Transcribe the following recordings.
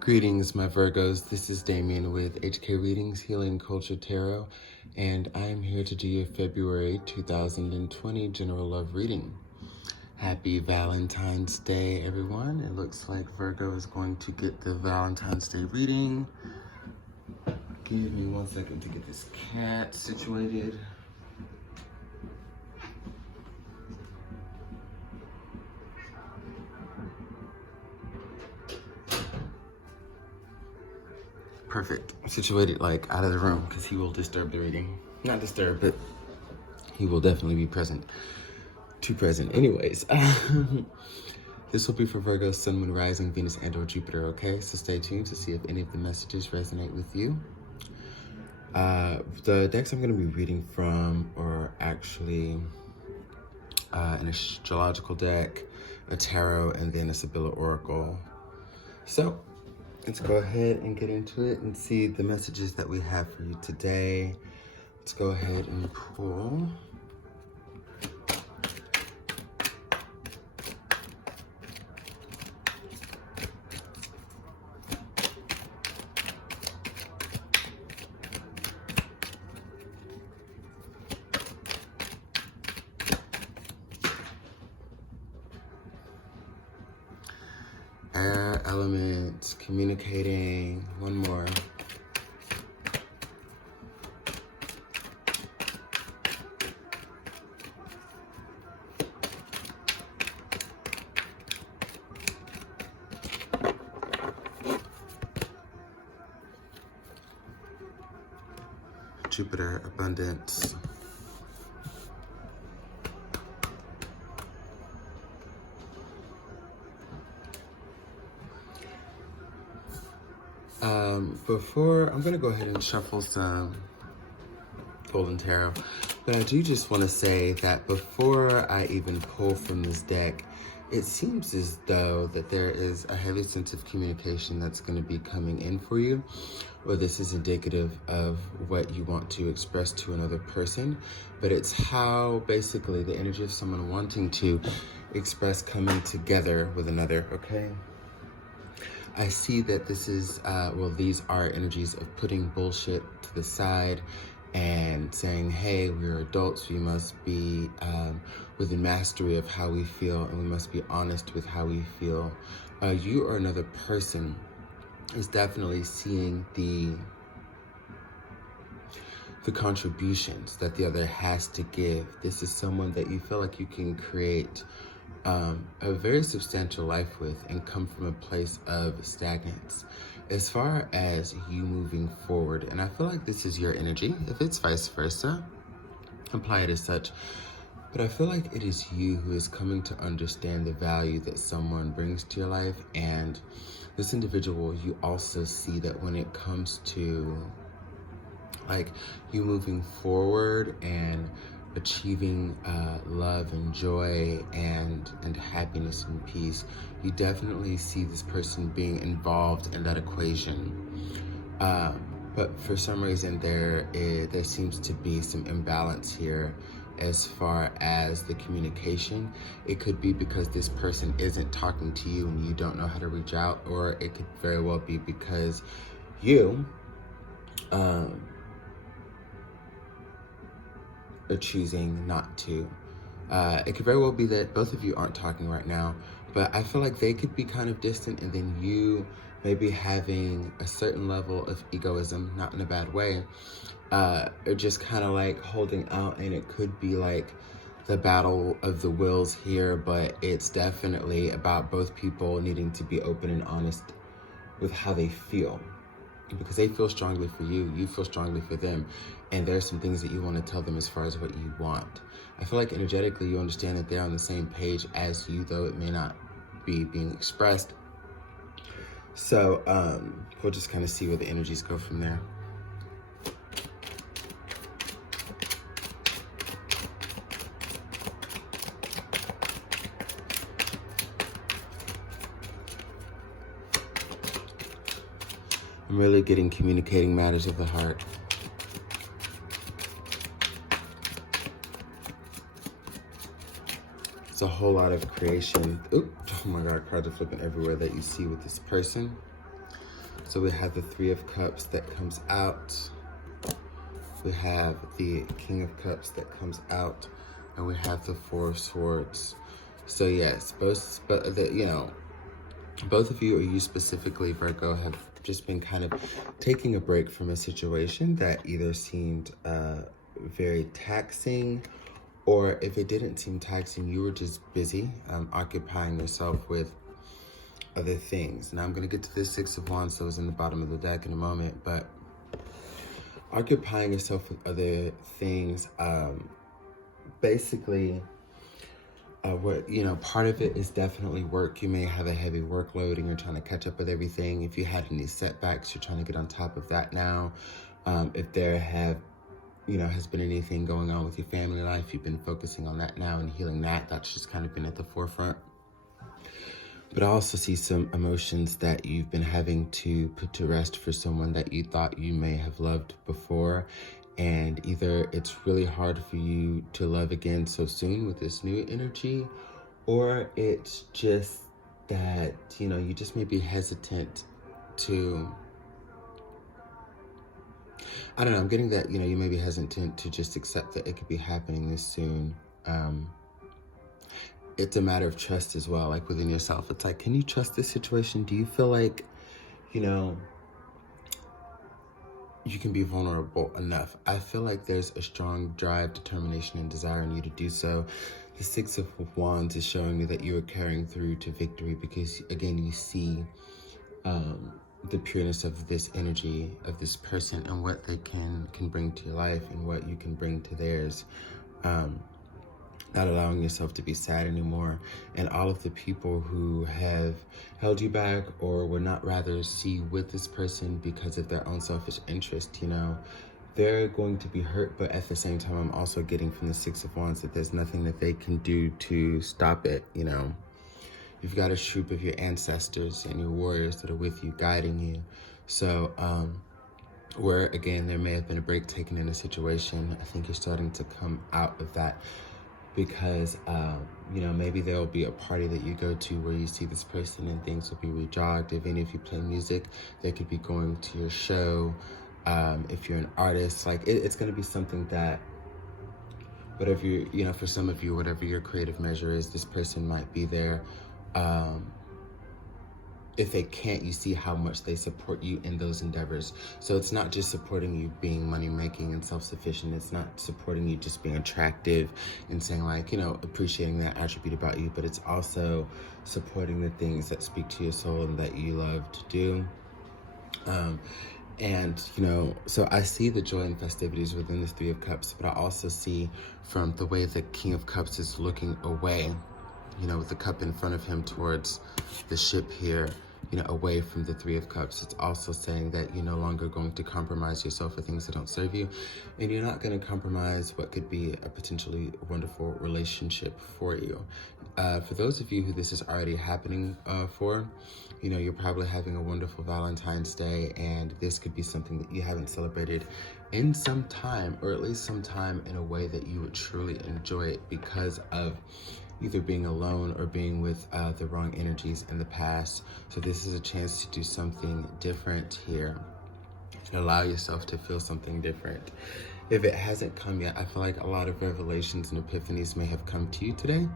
Greetings, my Virgos. This is Damien with HK Readings, Healing Culture Tarot, and I am here to do your February 2020 General Love Reading. Happy Valentine's Day, everyone. It looks like Virgo is going to get the Valentine's Day reading. Give me 1 second to get this cat situated. Perfect. Situated like out of the room because he will disturb the reading. Not disturb, but he will definitely be present. Too present. Anyways, this will be for Virgo, Sun, Moon, Rising, Venus, and or Jupiter, okay? So stay tuned to see if any of the messages resonate with you. The decks I'm going to be reading from are actually an astrological deck, a tarot, and then a Sibylla Oracle. So let's go ahead and get into it and see the messages that we have for you today. Let's go ahead and pull. Air element, communicating. One more. Jupiter, abundance. Before, I'm going to go ahead and shuffle some Golden Tarot, but I do just want to say that before I even pull from this deck, it seems as though that there is a heavy sense of communication that's going to be coming in for you, or this is indicative of what you want to express to another person, but it's how basically the energy of someone wanting to express coming together with another, okay? I see that this is, these are energies of putting bullshit to the side and saying, hey, we're adults, we must be within mastery of how we feel, and we must be honest with how we feel. You or another person is definitely seeing the contributions that the other has to give. This is someone that you feel like you can create a very substantial life with and come from a place of stagnance. As far as you moving forward, and I feel like this is your energy, if it's vice versa, apply it as such, but I feel like it is you who is coming to understand the value that someone brings to your life, and this individual, you also see that when it comes to like you moving forward and achieving love and joy and happiness and peace, you definitely see this person being involved in that equation. But for some reason there seems to be some imbalance here as far as the communication. It could be because this person isn't talking to you and you don't know how to reach out, or it could very well be because you are choosing not to. It could very well be that both of you aren't talking right now, but I feel like they could be kind of distant, and then you maybe having a certain level of egoism, not in a bad way, or just kind of like holding out, and it could be like the battle of the wills here, but it's definitely about both people needing to be open and honest with how they feel. Because they feel strongly for you, you feel strongly for them, and there's some things that you want to tell them as far as what you want. I feel like energetically you understand that they're on the same page as you, though it may not be being expressed. So we'll just kind of see where the energies go from there. I'm really getting communicating matters of the heart. It's a whole lot of creation. Oop, oh my God, cards are flipping everywhere that you see with this person. So we have the Three of Cups that comes out. We have the King of Cups that comes out, and we have the Four of Swords. So yes, both of you, or you specifically, Virgo, have just been kind of taking a break from a situation that either seemed very taxing, or if it didn't seem taxing, you were just busy occupying yourself with other things. Now I'm going to get to the Six of Wands that was in the bottom of the deck in a moment, but occupying yourself with other things, basically, part of it is definitely work. You may have a heavy workload and you're trying to catch up with everything. If you had any setbacks, you're trying to get on top of that now. If there has been anything going on with your family life, you've been focusing on that now and healing that. That's just kind of been at the forefront. But I also see some emotions that you've been having to put to rest for someone that you thought you may have loved before. And either it's really hard for you to love again so soon with this new energy, or it's just that, you just may be hesitant to, I don't know, I'm getting that, you may be hesitant to just accept that it could be happening this soon. It's a matter of trust as well, like within yourself. It's like, can you trust this situation? Do you feel like, you can be vulnerable enough? I feel like there's a strong drive, determination, and desire in you to do so. The Six of Wands is showing me that you are carrying through to victory because, again, you see the pureness of this energy, of this person, and what they can bring to your life and what you can bring to theirs. Not allowing yourself to be sad anymore. And all of the people who have held you back or would not rather see with this person because of their own selfish interest, they're going to be hurt. But at the same time, I'm also getting from the Six of Wands that there's nothing that they can do to stop it. You've got a troop of your ancestors and your warriors that are with you, guiding you. So, where, again, there may have been a break taken in a situation, I think you're starting to come out of that. Because, maybe there will be a party that you go to where you see this person and things will be rejogged. If any of you play music, they could be going to your show. If you're an artist, like it's going to be something that, whatever for some of you, whatever your creative measure is, this person might be there. If they can't, you see how much they support you in those endeavors. So it's not just supporting you being money-making and self-sufficient. It's not supporting you just being attractive and saying appreciating that attribute about you, but it's also supporting the things that speak to your soul and that you love to do. So I see the joy and festivities within the Three of Cups, but I also see from the way the King of Cups is looking away, with the cup in front of him towards the ship here, away from the Three of Cups. It's also saying that you're no longer going to compromise yourself for things that don't serve you, and you're not going to compromise what could be a potentially wonderful relationship for you. For those of you who this is already happening for, you're probably having a wonderful Valentine's Day, and this could be something that you haven't celebrated in some time, or at least some time in a way that you would truly enjoy it because of either being alone or being with the wrong energies in the past. So this is a chance to do something different here and allow yourself to feel something different. If it hasn't come yet, I feel like a lot of revelations and epiphanies may have come to you today.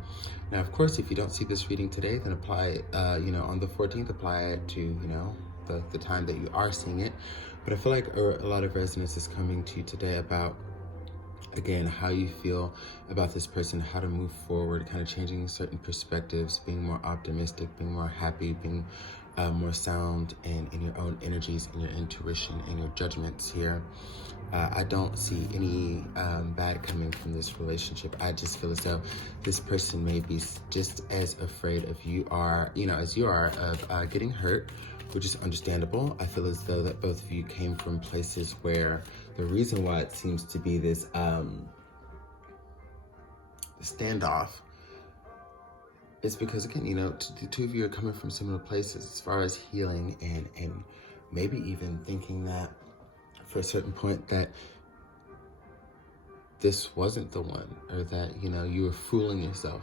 Now, of course, if you don't see this reading today, then apply it, on the 14th, apply it to, the time that you are seeing it. But I feel like a lot of resonance is coming to you today about, again, how you feel about this person, how to move forward, kind of changing certain perspectives, being more optimistic, being more happy, being more sound in your own energies, in your intuition, and your judgments here. I don't see any bad coming from this relationship. I just feel as though this person may be just as afraid of you are, as you are of getting hurt, which is understandable. I feel as though that both of you came from places where the reason why it seems to be this standoff is because, again, the two of you are coming from similar places as far as healing and maybe even thinking that for a certain point that this wasn't the one, or that, you were fooling yourself.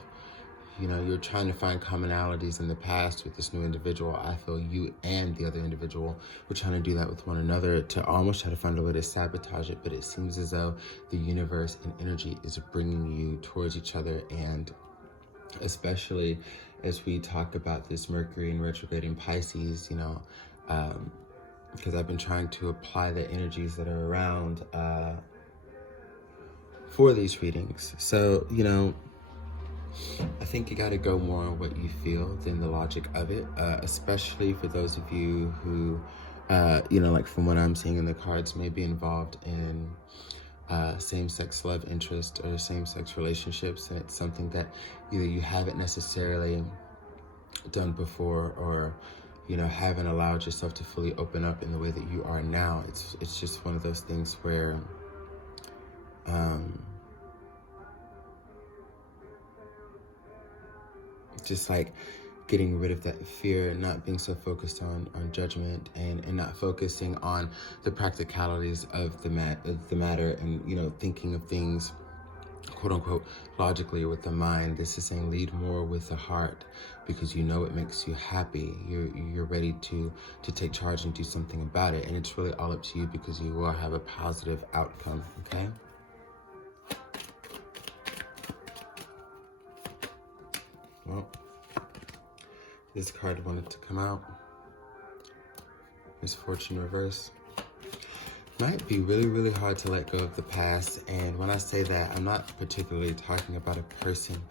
You know, you're trying to find commonalities in the past with this new individual. I feel you and the other individual were trying to do that with one another to almost try to find a way to sabotage it. But it seems as though the universe and energy is bringing you towards each other. And especially as we talk about this Mercury in retrograde in Pisces, you know, because I've been trying to apply the energies that are around for these readings. So, you know, I think you got to go more on what you feel than the logic of it, especially for those of you who, you know, like from what I'm seeing in the cards, may be involved in same-sex love interest or same-sex relationships. And it's something that either you haven't necessarily done before, or, you know, haven't allowed yourself to fully open up in the way that you are now. It's just one of those things where, just like getting rid of that fear, not being so focused on judgment, and not focusing on the practicalities of the matter, and, you know, thinking of things quote unquote logically with the mind. This is saying lead more with the heart, because you know it makes you happy. You're ready to take charge and do something about it, and it's really all up to you, because you will have a positive outcome. Okay. Well, this card wanted to come out. Misfortune reverse. Might be really, really hard to let go of the past. And when I say that, I'm not particularly talking about a person,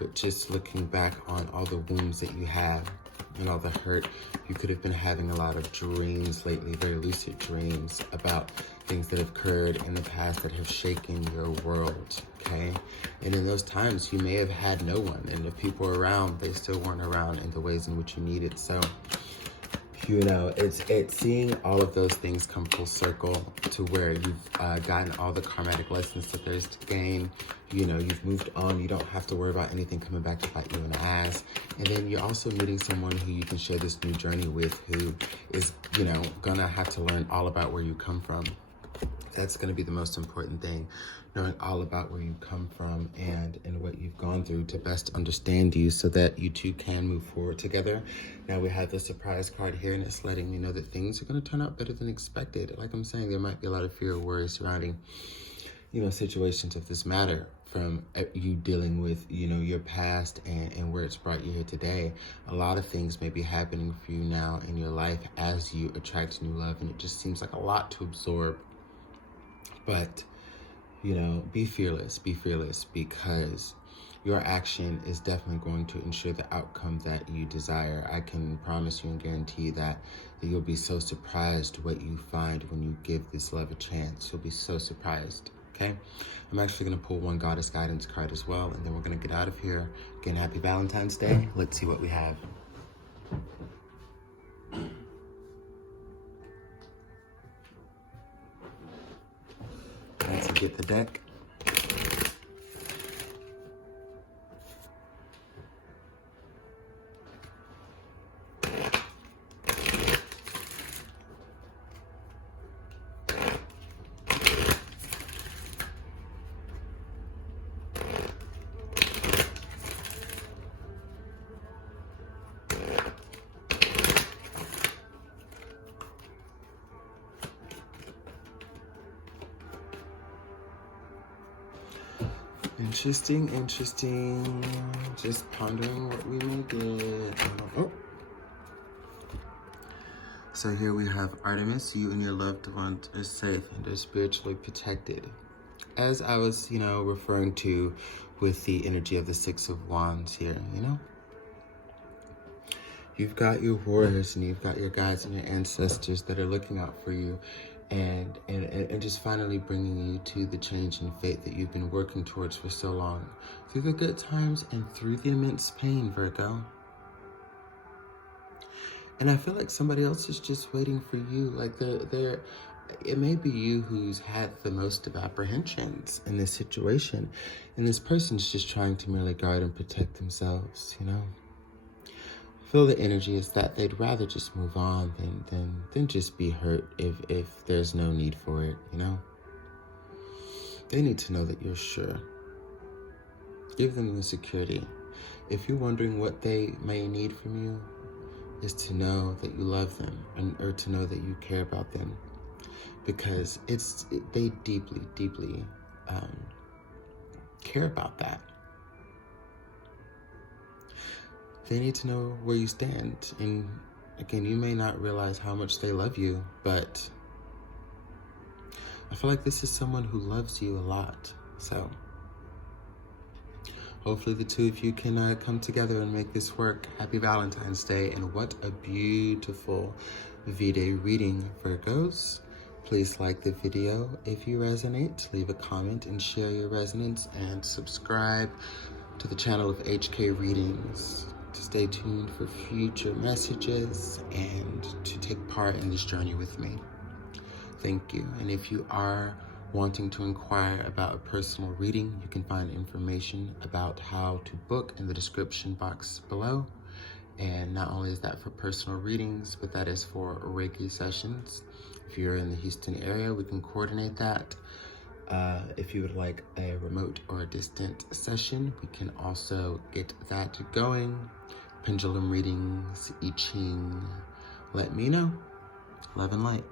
but just looking back on all the wounds that you have and all the hurt. You could have been having a lot of dreams lately, very lucid dreams about things that have occurred in the past that have shaken your world, okay? And in those times, you may have had no one, and the people around, they still weren't around in the ways in which you needed. So, you know, it's seeing all of those things come full circle to where you've gotten all the karmatic lessons that there's to gain. You know, you've moved on. You don't have to worry about anything coming back to bite you in the ass. And then you're also meeting someone who you can share this new journey with, who is, you know, gonna have to learn all about where you come from. That's going to be the most important thing, knowing all about where you come from and what you've gone through to best understand you, so that you two can move forward together. Now we have the surprise card here, and it's letting me know that things are going to turn out better than expected. Like I'm saying, there might be a lot of fear or worry surrounding, you know, situations of this matter, from you dealing with, you know, your past and where it's brought you here today. A lot of things may be happening for you now in your life as you attract new love, and it just seems like a lot to absorb. But, you know, be fearless, because your action is definitely going to ensure the outcome that you desire. I can promise you and guarantee that you'll be so surprised what you find when you give this love a chance. You'll be so surprised, okay? I'm actually going to pull one Goddess Guidance card as well, and then we're going to get out of here. Again, happy Valentine's Day. Let's see what we have. Let's get the deck. Interesting. Just pondering what we may get. Oh. So here we have Artemis. You and your loved ones are safe and are spiritually protected. As I was, you know, referring to with the energy of the Six of Wands here, you know? You've got your warriors and you've got your guides and your ancestors that are looking out for you, and just finally bringing you to the change in fate that you've been working towards for so long. Through the good times and through the immense pain, Virgo. And I feel like somebody else is just waiting for you. Like it may be you who's had the most of apprehensions in this situation. And this person's just trying to merely guard and protect themselves, you know? Feel the energy is that they'd rather just move on than just be hurt if there's no need for it, you know? They need to know that you're sure. Give them the security. If you're wondering what they may need from you, is to know that you love them, or to know that you care about them, because they deeply, deeply care about that. They need to know where you stand. And again, you may not realize how much they love you, but I feel like this is someone who loves you a lot. So hopefully the two of you can come together and make this work. Happy Valentine's Day, and what a beautiful V-Day reading, Virgos. Please like the video if you resonate, leave a comment and share your resonance, and subscribe to the channel of HK Readings to stay tuned for future messages and to take part in this journey with me. Thank you. And if you are wanting to inquire about a personal reading, you can find information about how to book in the description box below. And not only is that for personal readings, but that is for Reiki sessions. If you're in the Houston area, we can coordinate that. If you would like a remote or a distant session, we can also get that going. Pendulum readings, I Ching, let me know. Love and light.